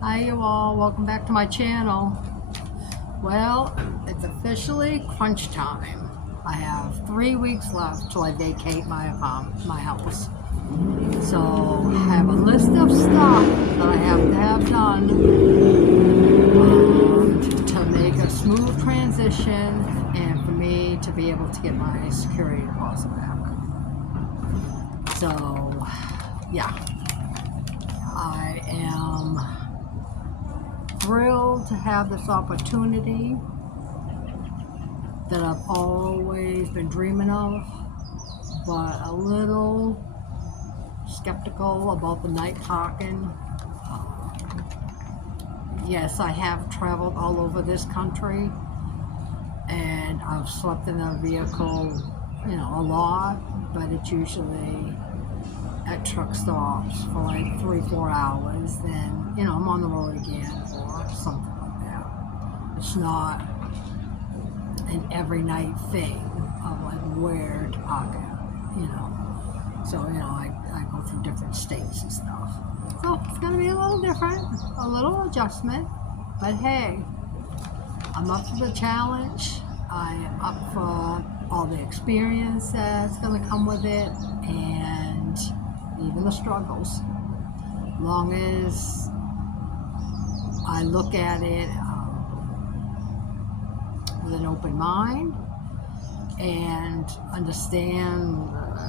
Hi you all, welcome back to my channel. Well, it's officially crunch time. I have 3 weeks left till I vacate my house. So I have a list of stuff that I have done to make a smooth transition and for me to be able to get my security deposit back. So yeah, I am thrilled to have this opportunity that I've always been dreaming of, but a little skeptical about the night parking. Yes, I have traveled all over this country and I've slept in a vehicle, a lot, but it's usually at truck stops for like 3-4 hours. Then, I'm on the road again or something like that. It's not an every night thing of like where to park at. So, I go through different states and stuff. So it's going to be a little different, a little adjustment. But hey, I'm up for the challenge. I am up for all the experience that's going to come with it and even the struggles. As long as I look at it with an open mind and understand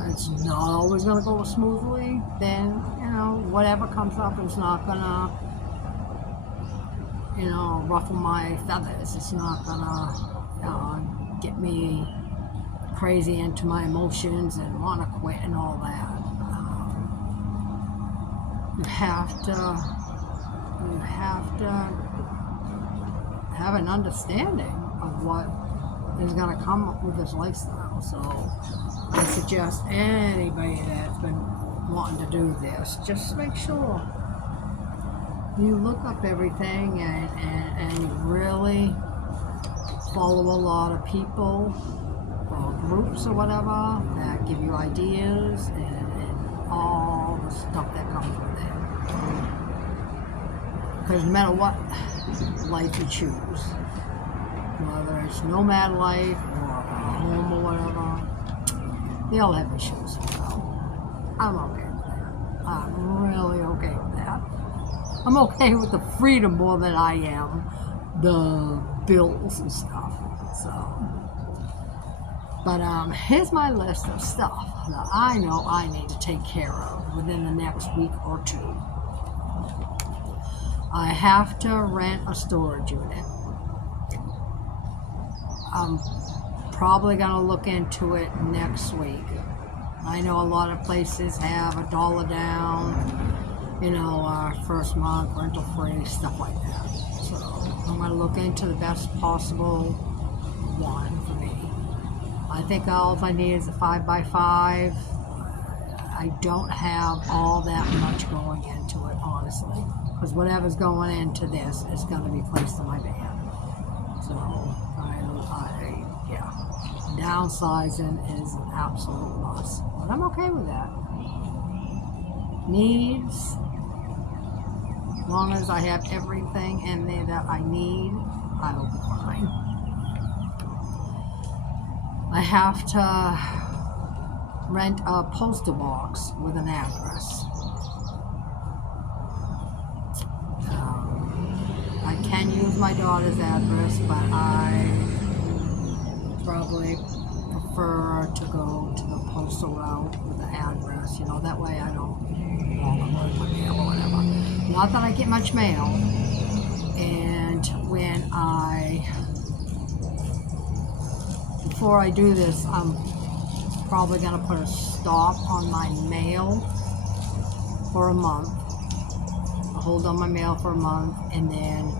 it's not always going to go smoothly, then, whatever comes up is not going to, ruffle my feathers. It's not going to get me crazy into my emotions and want to quit and all that. You have to have an understanding of what is going to come with this lifestyle. So I suggest anybody that's been wanting to do this, just make sure you look up everything and you really follow a lot of people or groups or whatever that give you ideas and all the stuff that comes with it. Because no matter what life you choose, whether it's nomad life or a home or whatever, they all have issues. So I'm okay with that. I'm really okay with that. I'm okay with the freedom more than I am the bills and stuff. So, but here's my list of stuff that I know I need to take care of within the next week or two. I have to rent a storage unit. I'm probably going to look into it next week. I know a lot of places have $1 down, our first month rental free, stuff like that. So I'm going to look into the best possible one for me. I think all I need is a 5x5. I don't have all that much going into it, honestly, because whatever's going into this is going to be placed in my van. So yeah, downsizing is an absolute must, but I'm okay with that. Needs, as long as I have everything in there that I need, I will be fine. I have to rent a postal box with an address. I can use my daughter's address, but I probably prefer to go to the postal route with the address. That way I don't overload my mail or whatever. Not that I get much mail, and before I do this, I'm probably going to put a stop on my mail for a month. I'll hold on my mail for a month and then,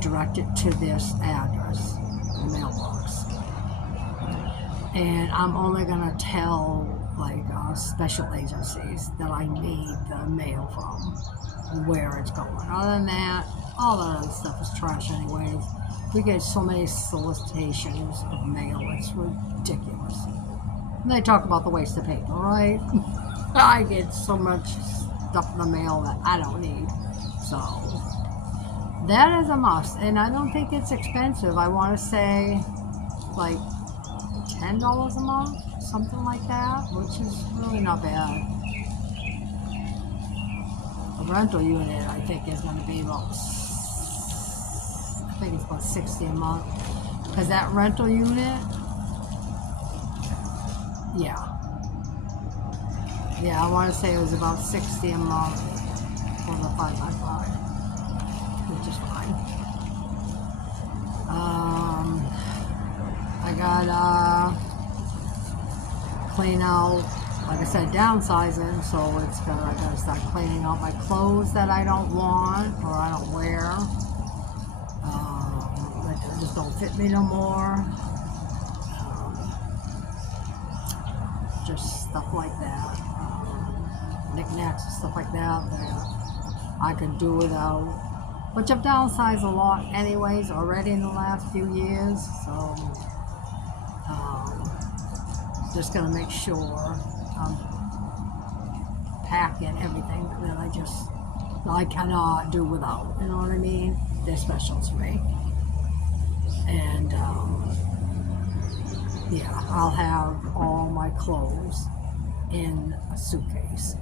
direct it to this address, the mailbox. And I'm only going to tell special agencies that I need the mail from, where it's going. Other than that, all that other stuff is trash anyways. We get so many solicitations of mail, it's ridiculous. And they talk about the waste of paper, right? I get so much stuff in the mail that I don't need. So That is a must, and I don't think it's expensive. I want to say like $10 a month, something like that, which is really not bad. A rental unit, I think, is going to be about, I think it's about 60 a month, because that rental unit, yeah, I want to say it was about 60 a month for the 5x5, which is fine. I gotta clean out, like I said, downsizing, so I gotta start cleaning out my clothes that I don't want or I don't wear. Like they just don't fit me no more. Just stuff like that. Knickknacks and stuff like that I could do without. Which I've downsized a lot anyways already in the last few years, so just gonna make sure I'm packing everything that I cannot do without. You know what I mean? They're special to me. And yeah, I'll have all my clothes in a suitcase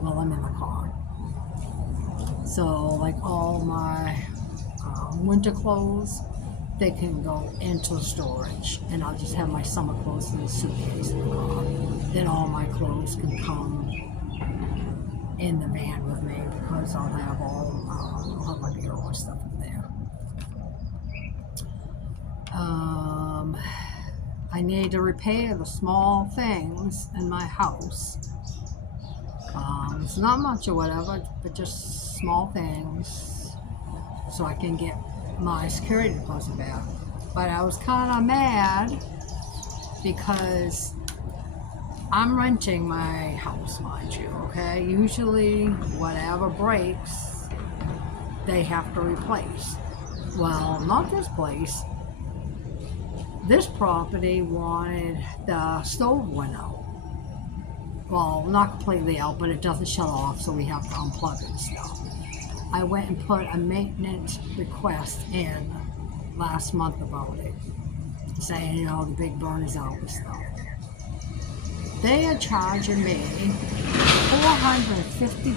while I'm in the car. So, like all my winter clothes, they can go into the storage, and I'll just have my summer clothes in the suitcase in the car. Then all my clothes can come in the van with me, because I'll have my bureau and stuff in there. I need to repair the small things in my house. It's not much or whatever, but just small things, so I can get my security deposit back. But I was kind of mad because I'm renting my house, mind you, okay? Usually, whatever breaks, they have to replace. Well, not this place. This property wanted the stove went out. Well, not completely out, but it doesn't shut off, so we have to unplug it and stuff. I went and put a maintenance request in last month about it, saying, you know, the big burner's out and stuff. They are charging me $450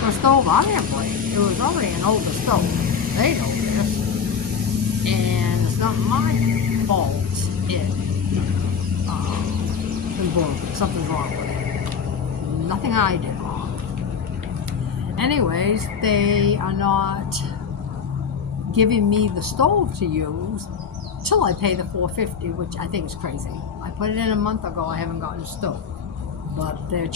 for a stove I didn't break. It was already an older stove. They know this. And it's not my fault it been broken. Something's wrong with it. Nothing I did wrong. Anyways, they are not giving me the stove to use till I pay the $450, which I think is crazy. I put it in a month ago. I haven't gotten a stove, but they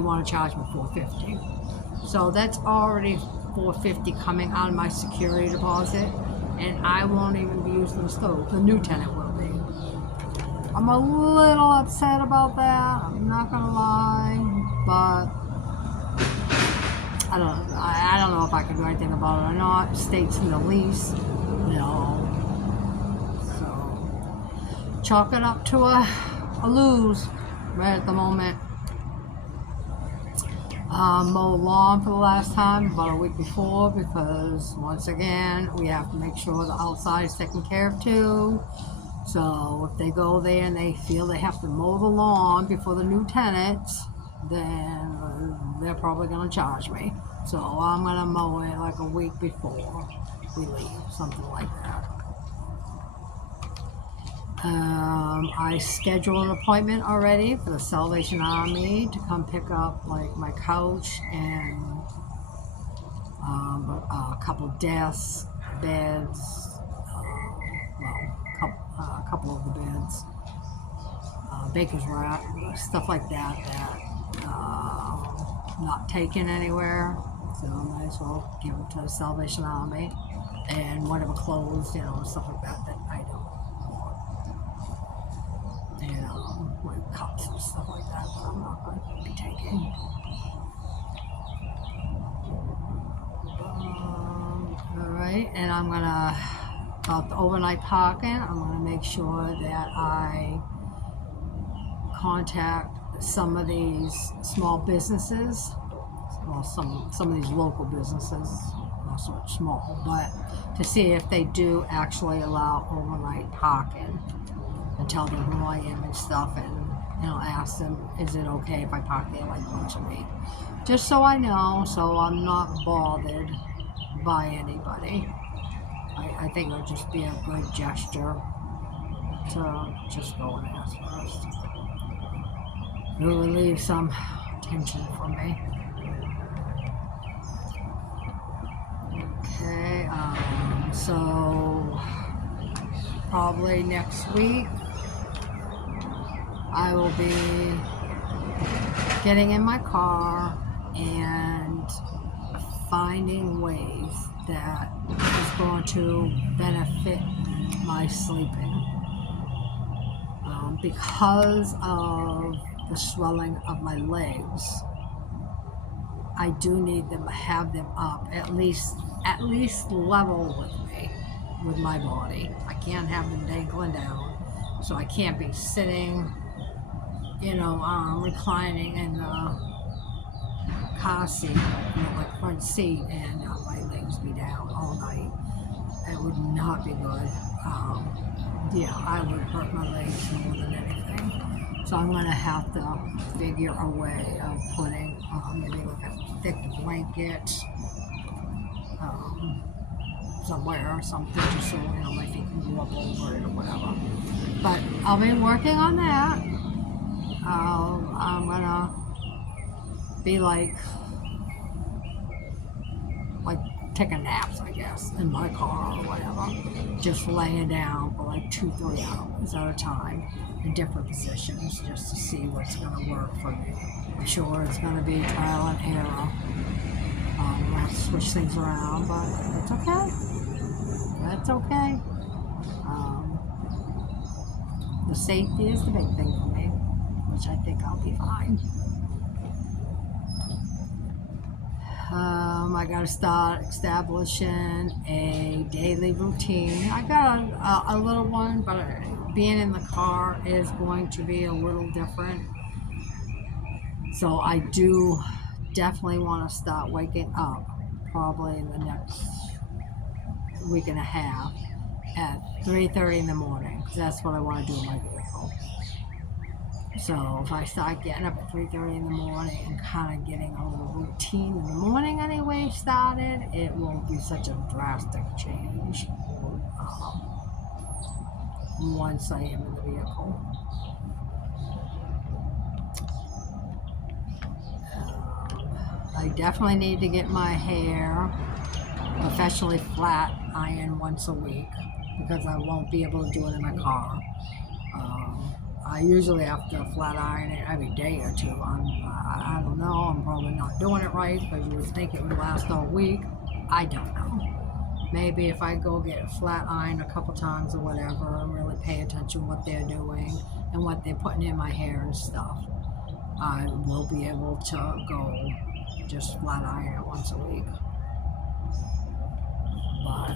want to charge me $450. So that's already $450 coming out of my security deposit, and I won't even be using the stove. The new tenant will be. I'm a little upset about that. I'm not gonna lie, but I don't know if I can do anything about it or not. It states in the lease, you know. So chalk it up to a lose right at the moment. Mowed lawn for the last time, about a week before, because once again we have to make sure the outside is taken care of too. So if they go there and they feel they have to mow the lawn before the new tenants, then they're probably going to charge me. So I'm going to mow it like a week before we leave, something like that. I scheduled an appointment already for the Salvation Army to come pick up like my couch and a couple desks, beds, a couple of the beds, baker's rack, stuff like that not taken anywhere, so I might as well give them to the Salvation Army, and whatever clothes, you know, stuff like that I don't want, and like cups and stuff like that I'm not going to be taking. Alright, and I'm gonna, about the overnight parking, I'm going to make sure that I contact some of these small businesses, well, some of these local businesses, so it's small. But to see if they do actually allow overnight parking and tell them who I am and stuff, and ask them, is it okay if I park there like once a week? Just so I know, so I'm not bothered by anybody. I think it would just be a good gesture to just go and ask first. It would relieve some tension from me. Okay, so probably next week I will be getting in my car and finding ways that is going to benefit my sleeping. Because of the swelling of my legs, I do need them to have them up at least level with me, with my body. I can't have them dangling down, so I can't be sitting, reclining in the car seat, like front seat, and my legs be down all night. It would not be good. I would hurt my legs more than anything. So I'm going to have to figure a way of putting maybe like a thick blanket somewhere or something, just so my feet can go up over it or whatever. But I'll be working on that. I'm gonna be like taking naps, I guess, in my car or whatever, just laying down for like 2-3 hours at a time in different positions, just to see what's going to work for me. I'm sure it's going to be trial and error. We'll have to switch things around, but it's okay. That's okay. The safety is the big thing for me, which I think I'll be fine. I got to start establishing a daily routine. I got a little one, but being in the car is going to be a little different. So I do definitely want to start waking up probably in the next week and a half at 3:30 in the morning, because that's what I want to do in my vehicle. So if I start getting up at 3:30 in the morning and kind of getting a little routine in the morning anyway started, it won't be such a drastic change once I am in the vehicle. I definitely need to get my hair professionally flat ironed once a week, because I won't be able to do it in my car. I usually have to flat iron it every day or two. I don't know, I'm probably not doing it right, because you would think it would last all week. I don't know. Maybe if I go get flat ironed a couple times or whatever, and really pay attention to what they're doing and what they're putting in my hair and stuff, I will be able to go just flat iron it once a week. But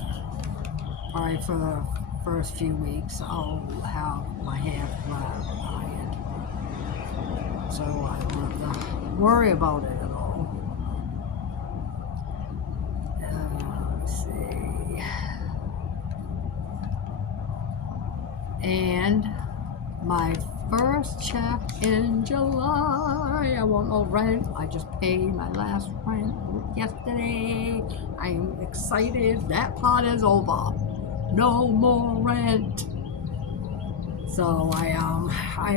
probably for the first few weeks, I'll have my hair flat ironed, so I don't have to worry about it at all. Let's see. And my first check in July. I want no rent. I just paid my last rent yesterday. I'm excited. That part is over. No more rent. So I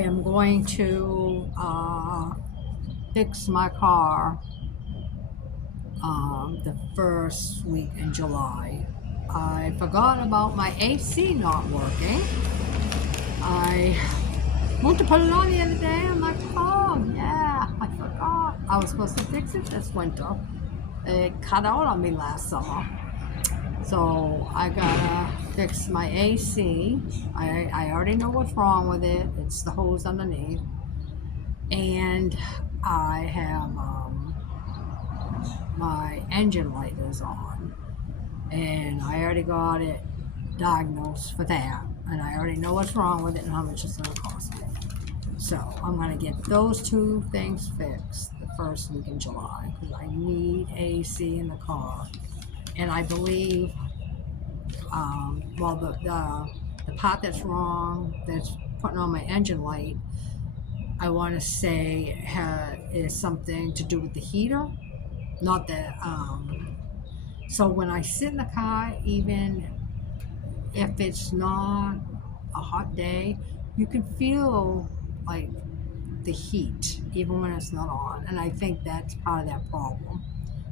am going to fix my car the first week in July. I forgot about my AC not working. I went to put it on the other day. I'm like, oh yeah, I forgot. I was supposed to fix it this winter. It cut out on me last summer. So I gotta fix my AC. I already know what's wrong with it. It's the hose underneath. And I have my engine light is on. And I already got it diagnosed for that. And I already know what's wrong with it and how much it's gonna cost me. So I'm gonna get those two things fixed the first week in July, because I need AC in the car And I believe, well, the part that's wrong, that's putting on my engine light, I want to say is something to do with the heater, not the. So when I sit in the car, even if it's not a hot day, you can feel like the heat even when it's not on, and I think that's part of that problem.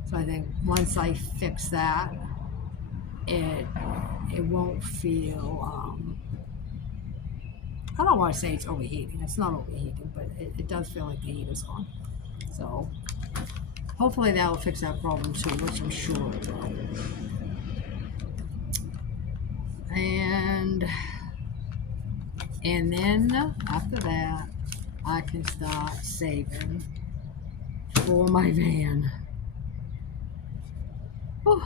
So I think once I fix that, it it won't feel. I don't want to say it's overheating. It's not overheating, but it does feel like the heat is on. So hopefully that will fix that problem too, which I'm sure it will. And then after that, I can start saving for my van. Whew.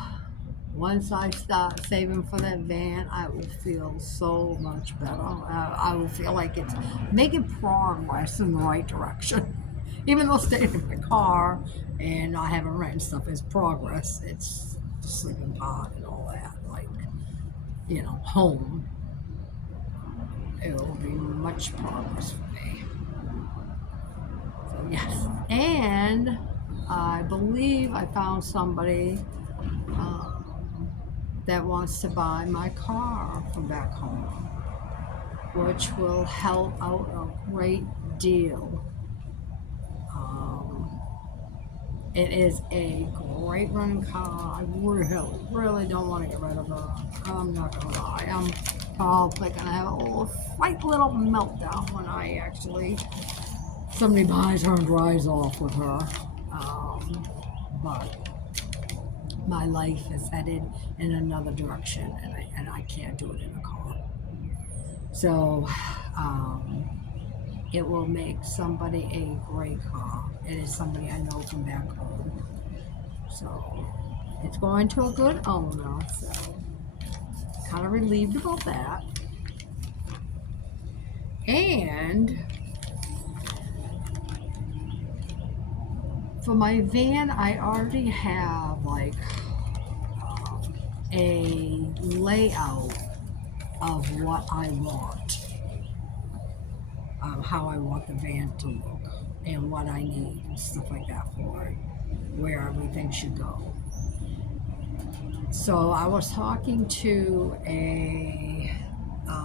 Once I start saving for that van, I will feel so much better. I will feel like it's making progress in the right direction. Even though staying in my car and not having rent and stuff is progress, it's the sleeping part and all that. Like, home. It will be much progress for me. So, yes. And I believe I found somebody that wants to buy my car from back home, which will help out a great deal. It is a great running car. I really don't want to get rid of her. I'm not gonna lie. I'm probably gonna have a little meltdown when somebody buys her and drives off with her. But my life is headed in another direction, and I can't do it in a car. So it will make somebody a great car. It is somebody I know from back home. So it's going to a good owner. So kind of relieved about that. And for my van, I already have like a layout of what I want, how I want the van to look, and what I need and stuff like that for it, where everything should go. So I was talking to a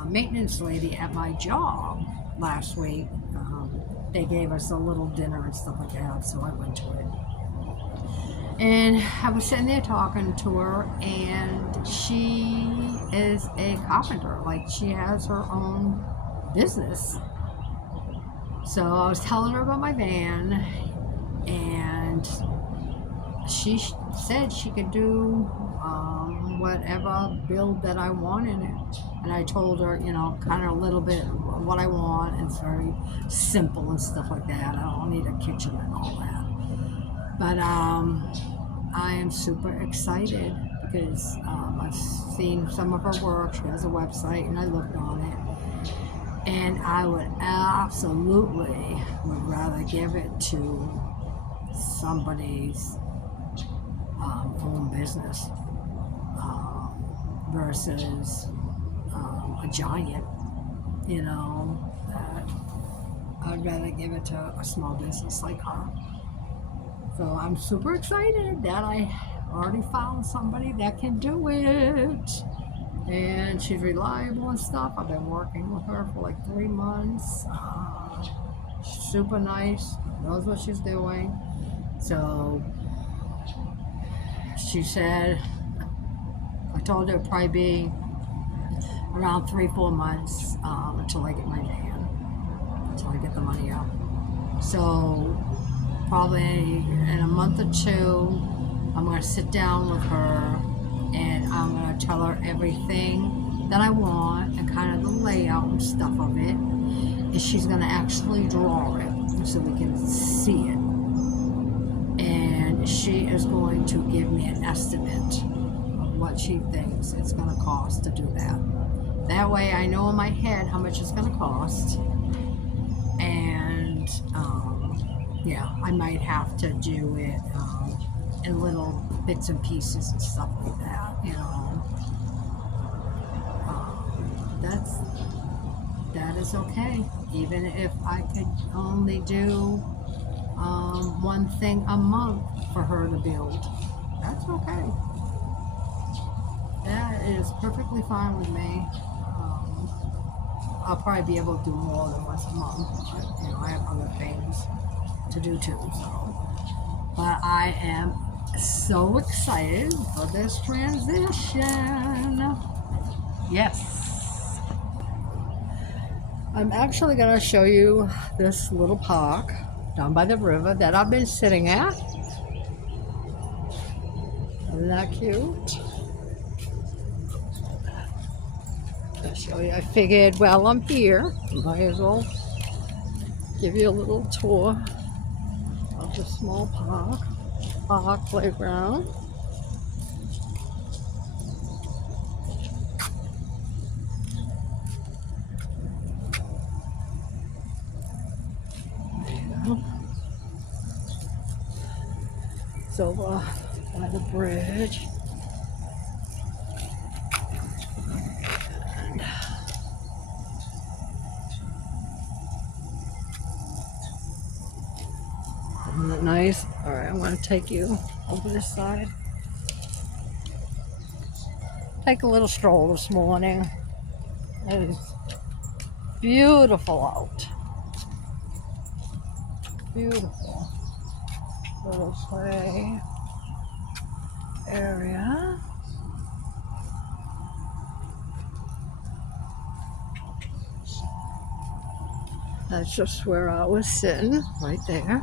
maintenance lady at my job last week. They gave us a little dinner and stuff like that, so I went to it. And I was sitting there talking to her, and she is a carpenter. Like, she has her own business. So I was telling her about my van, and she said she could do whatever build that I want in it. And I told her, kind of a little bit what I want. It's very simple and stuff like that. I don't need a kitchen and all that. But I am super excited because I've seen some of her work. She has a website, and I looked on it. And I would absolutely rather give it to somebody's own business versus a giant, that I'd rather give it to a small business like her. So I'm super excited that I already found somebody that can do it. And she's reliable and stuff. I've been working with her for like 3 months. She's super nice, knows what she's doing. So she said, I told her it'd probably be around 3-4 months until I get my van, until I get the money out. So probably in a month or two, I'm going to sit down with her, and I'm going to tell her everything that I want and kind of the layout and stuff of it. And she's going to actually draw it so we can see it. And she is going to give me an estimate of what she thinks it's going to cost to do that. That way I know in my head how much it's going to cost. And I might have to do it in little bits and pieces and stuff like that, you know. That is okay. Even if I could only do one thing a month for her to build, that's okay. That is perfectly fine with me. I'll probably be able to do more than once a month, but you know, I have other things to do too. So, but I am so excited for this transition. Yes. I'm actually going to show you this little park down by the river that I've been sitting at. Isn't that cute? I'll show you. I figured, well, I'm here. Might as well give you a little tour of the small park playground. It's over by the bridge. Isn't that nice? All right, I'm going to take you over this side. Take a little stroll this morning. It is beautiful out. Beautiful little play area. That's just where I was sitting, right there.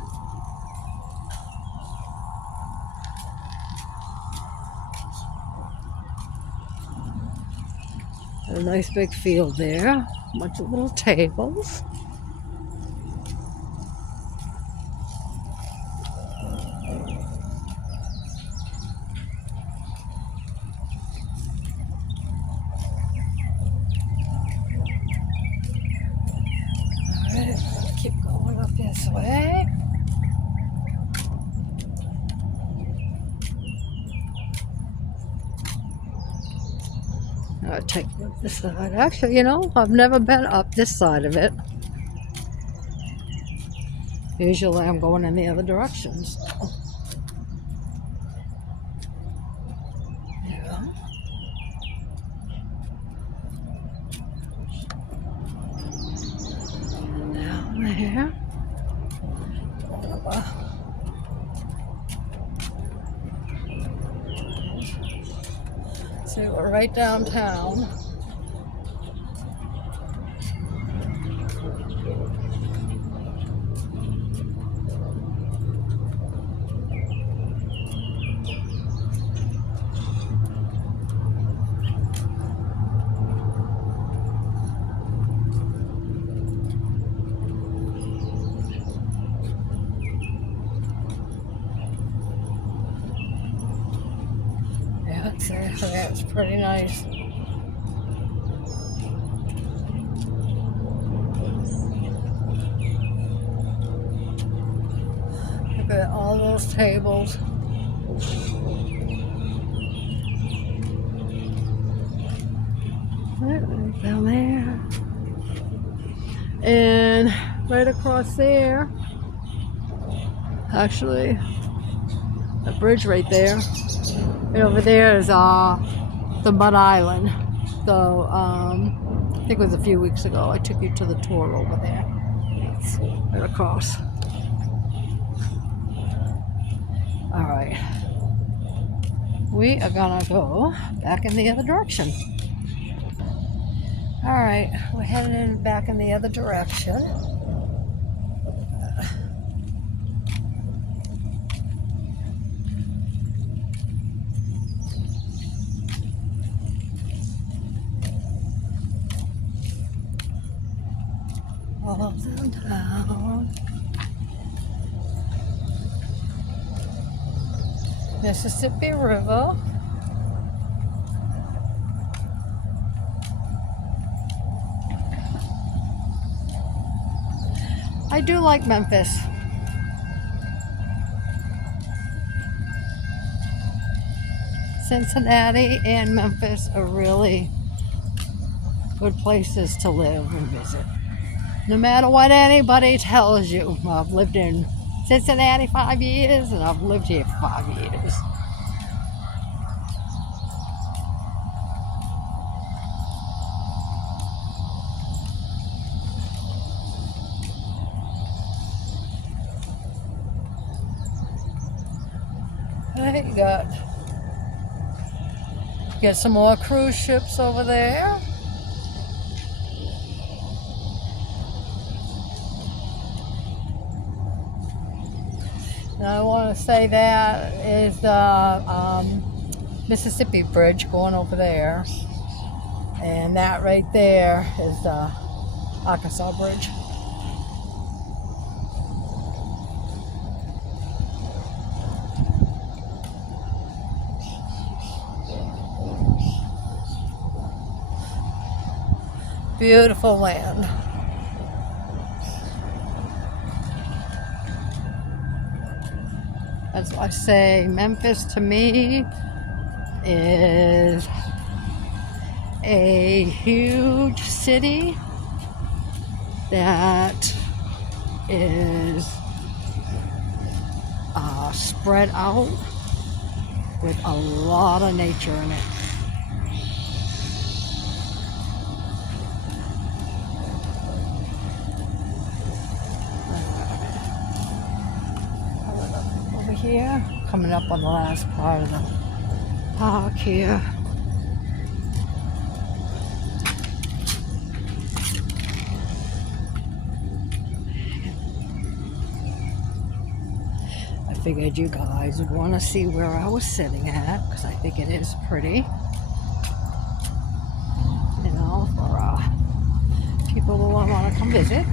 A nice big field there. A bunch of little tables. Alright, I'll keep going up this way. I'll take you up this side. Actually, you know, I've never been up this side of it. Usually I'm going in the other direction. So. Yeah. Down there. So we're right downtown. That's pretty nice. Look at all those tables. Right down there. And right across there, actually, a bridge right there. And over there is the Mud Island. So I think it was a few weeks ago I took you to the tour over there. It's right across. All right. We are gonna go back in the other direction. All right, we're heading back in the other direction. All downtown. Mississippi River. I do like Memphis. Cincinnati and Memphis are really good places to live and visit. No matter what anybody tells you. I've lived in Cincinnati 5 years and I've lived here for 5 years. You get some more cruise ships over there. Now I want to say that is the Mississippi Bridge going over there, and that right there is the Arkansas Bridge. Beautiful land. As I say, Memphis to me is a huge city that is spread out with a lot of nature in it. Here, coming up on the last part of the park here. I figured you guys would want to see where I was sitting at because I think it is pretty, you know, for people who want to come visit.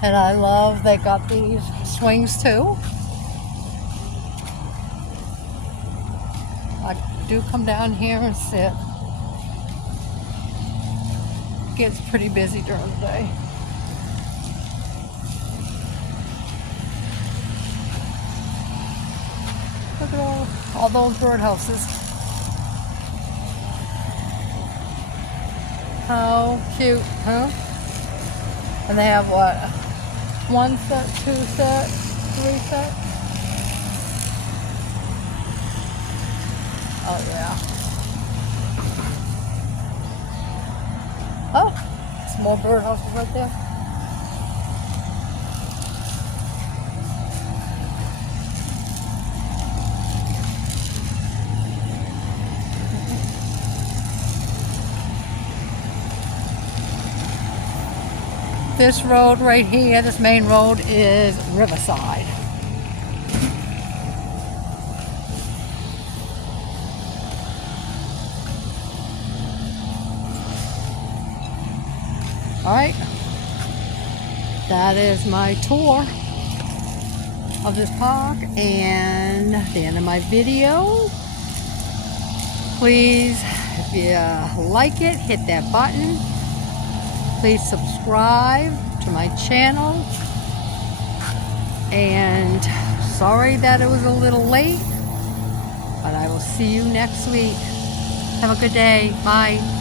And I love they got these swings too. I do come down here and sit. It gets pretty busy during the day. Look at all those birdhouses. How cute, huh? And they have what? 1 set, 2 set, 3 set? Oh yeah. Oh, some more birdhouses right there. This road right here, this main road, is Riverside. Alright, that is my tour of this park and the end of my video. Please, if you like it, hit that button. Please subscribe to my channel, and sorry that it was a little late, but I will see you next week. Have a good day. Bye.